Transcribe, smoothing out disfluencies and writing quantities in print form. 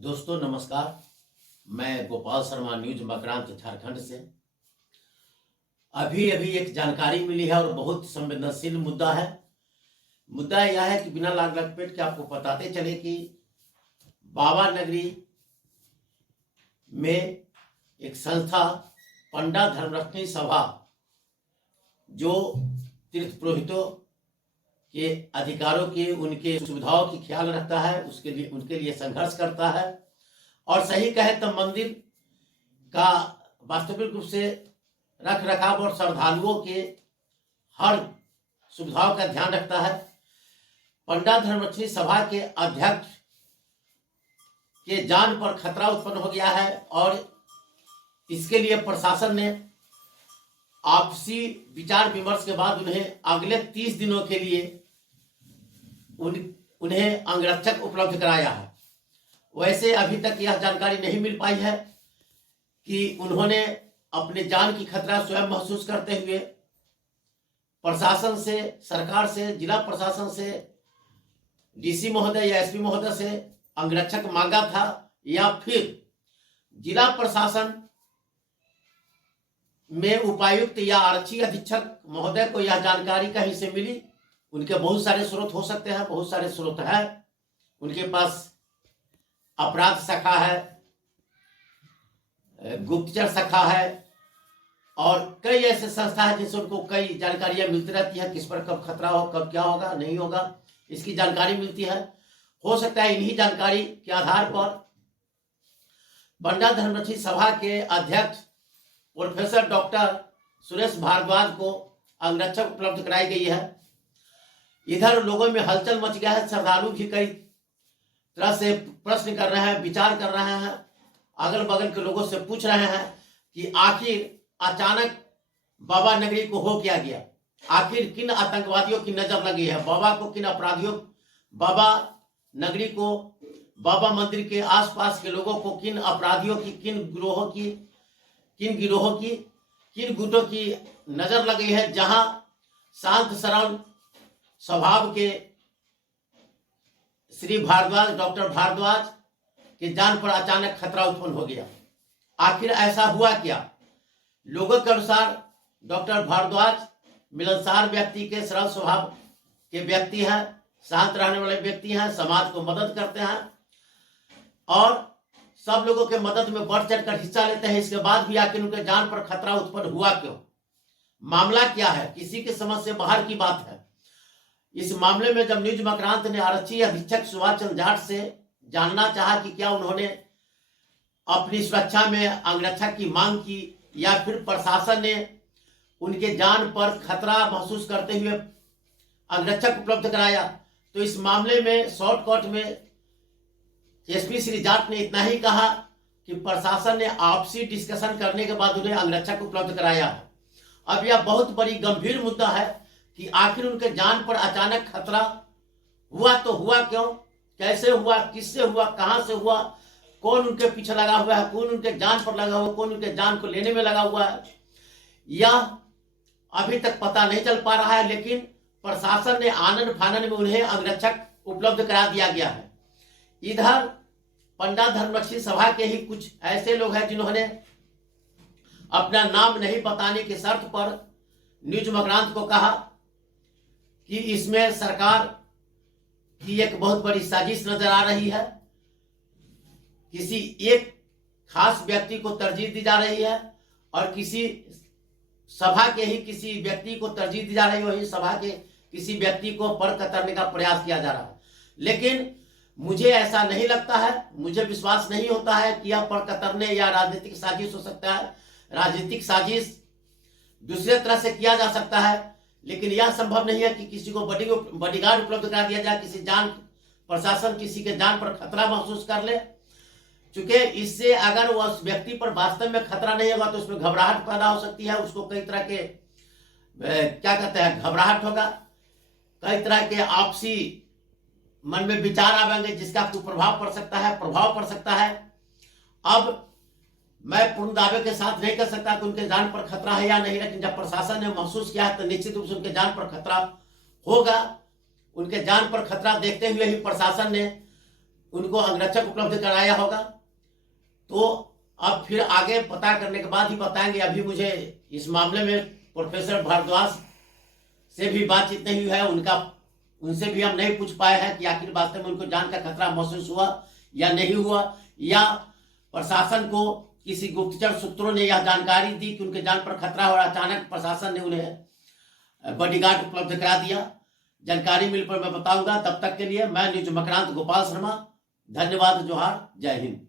दोस्तों नमस्कार। मैं गोपाल शर्मा न्यूज मकरांत झारखंड से। अभी अभी एक जानकारी मिली है और बहुत संवेदनशील मुद्दा है। मुद्दा यह है कि बिना लाग लपेट के आपको बताते चले कि बाबा नगरी में एक संस्था पंडा धर्मरक्षणी सभा जो तीर्थ पुरोहितों के अधिकारों के उनके सुविधाओं की ख्याल रखता है, उनके लिए संघर्ष करता है और सही कहे तो मंदिर का वास्तविक रूप से रख रखाव और श्रद्धालुओं के हर सुविधाओं का ध्यान रखता है। पंडा धर्मरक्षणी सभा के अध्यक्ष के जान पर खतरा उत्पन्न हो गया है और इसके लिए प्रशासन ने आपसी विचार विमर्श के बाद उन्हें अगले 30 दिनों के लिए उन्हें अंगरक्षक उपलब्ध कराया है। वैसे अभी तक यह जानकारी नहीं मिल पाई है कि उन्होंने अपने जान की खतरा स्वयं महसूस करते हुए प्रशासन से, सरकार से, जिला प्रशासन से, डीसी महोदय या एसपी महोदय से अंगरक्षक मांगा था या फिर जिला प्रशासन में उपायुक्त या आरक्षी अधीक्षक महोदय को यह जानकारी कहीं से मिली। उनके बहुत सारे स्रोत हो सकते हैं, बहुत सारे स्रोत है। उनके पास अपराध शाखा है, गुप्तचर शाखा है और कई ऐसे संस्था है जिनसे उनको कई जानकारियां मिलती रहती है। किस पर कब खतरा हो, कब क्या होगा, नहीं होगा, इसकी जानकारी मिलती है। हो सकता है इन्हीं जानकारी के आधार पर पंडा धर्मरक्षणी सभा के अध्यक्ष प्रोफेसर डॉक्टर सुरेश भारद्वाज को अंगरक्षक उपलब्ध कराई गई है। इधर लोगों में हलचल मच गया है। श्रद्धालु भी कई तरह से प्रश्न कर रहे हैं, विचार कर रहे हैं, अगल बगल के लोगों से पूछ रहे हैं कि आखिर अचानक बाबा नगरी को हो क्या गया, आखिर किन आतंकवादियों की नजर लगी है, बाबा को किन अपराधियों, बाबा नगरी को, बाबा मंदिर के आसपास के लोगों को किन अपराधियों की, किन गुटों की नजर लगी है, जहां शांत सरल स्वभाव के श्री भारद्वाज, डॉक्टर भारद्वाज के जान पर अचानक खतरा उत्पन्न हो गया। आखिर ऐसा हुआ क्या? लोगों के अनुसार डॉक्टर भारद्वाज मिलनसार व्यक्ति के सरल स्वभाव के व्यक्ति हैं, शांत रहने वाले व्यक्ति हैं, समाज को मदद करते हैं और सब लोगों के मदद में बढ़ चढ़कर हिस्सा लेते हैं। इसके बाद भी आखिर उनके जान पर खतरा उत्पन्न हुआ क्यों? मामला क्या है? किसी के समझ से बाहर की बात है। इस मामले में जब न्यूज मकरांत ने आरक्षी अधीक्षक सुभाष चंद्र जाट से जानना चाहा कि क्या उन्होंने अपनी सुरक्षा में अंगरक्षक की मांग की या फिर प्रशासन ने उनके जान पर खतरा महसूस करते हुए अंगरक्षक उपलब्ध कराया, तो इस मामले में शॉर्टकट में एसपी श्री जाट ने इतना ही कहा कि प्रशासन ने आपसी डिस्कशन करने के बाद उन्हें अंगरक्षक उपलब्ध कराया है। अब यह बहुत बड़ी गंभीर मुद्दा है कि आखिर उनके जान पर अचानक खतरा हुआ तो हुआ क्यों, कैसे हुआ, किससे हुआ, कहां से हुआ, कौन उनके पीछे लगा हुआ है, कौन उनके जान पर लगा हुआ, कौन उनके जान को लेने में लगा हुआ है, यह अभी तक पता नहीं चल पा रहा है। लेकिन प्रशासन ने आनन फानन में उन्हें अंगरक्षक उपलब्ध करा दिया गया है। इधर पंडा धर्मरक्षणी सभा के ही कुछ ऐसे लोग हैं जिन्होंने अपना नाम नहीं बताने की शर्त पर न्यूज मकरांत को कहा कि इसमें सरकार की एक बहुत बड़ी साजिश नजर आ रही है, किसी एक खास व्यक्ति को तरजीह दी जा रही है और किसी सभा के ही किसी व्यक्ति को तरजीह दी जा रही है, वही सभा के किसी व्यक्ति को पर कतरने का प्रयास किया जा रहा है। लेकिन मुझे ऐसा नहीं लगता है, मुझे विश्वास नहीं होता है कि यह पर कतरने या राजनीतिक साजिश हो सकता है। राजनीतिक साजिश दूसरे तरह से किया जा सकता है, लेकिन यह संभव नहीं है कि किसी को बॉडीगार्ड उपलब्ध करा दिया जाए, प्रशासन किसी के जान पर खतरा महसूस कर ले। चूंकि इससे अगर वह उस व्यक्ति पर वास्तव में खतरा नहीं होगा तो उसमें घबराहट पैदा हो सकती है, उसको कई तरह के क्या कहते हैं, घबराहट होगा, कई तरह के आपसी मन में विचार आवेंगे जिसका कुप्रभाव पड़ सकता है, प्रभाव पड़ सकता है। अब मैं पूर्ण दावे के साथ नहीं कर सकता कि उनके जान पर खतरा है या नहीं, लेकिन जब प्रशासन ने महसूस किया है तो निश्चित रूप से उनके जान पर खतरा होगा। उनके जान पर खतरा देखते हुए ही प्रशासन ने उनको अंगरक्षक उपलब्ध कराया होगा। तो अब फिर आगे पता करने के बाद ही बताएंगे। अभी मुझे इस मामले में प्रोफेसर भारद्वाज से भी बातचीत नहीं हुई है, उनसे भी हम नहीं पूछ पाए हैं कि आखिर वास्तव में उनको जान का खतरा महसूस हुआ या नहीं हुआ, या प्रशासन को किसी गुप्तचर सूत्रों ने यह जानकारी दी कि उनके जान पर खतरा और अचानक प्रशासन ने उन्हें बॉडीगार्ड उपलब्ध करा दिया। जानकारी मिल पर मैं बताऊंगा। तब तक के लिए मैं न्यूज मकरांत गोपाल शर्मा, धन्यवाद, जोहार, जय हिंद।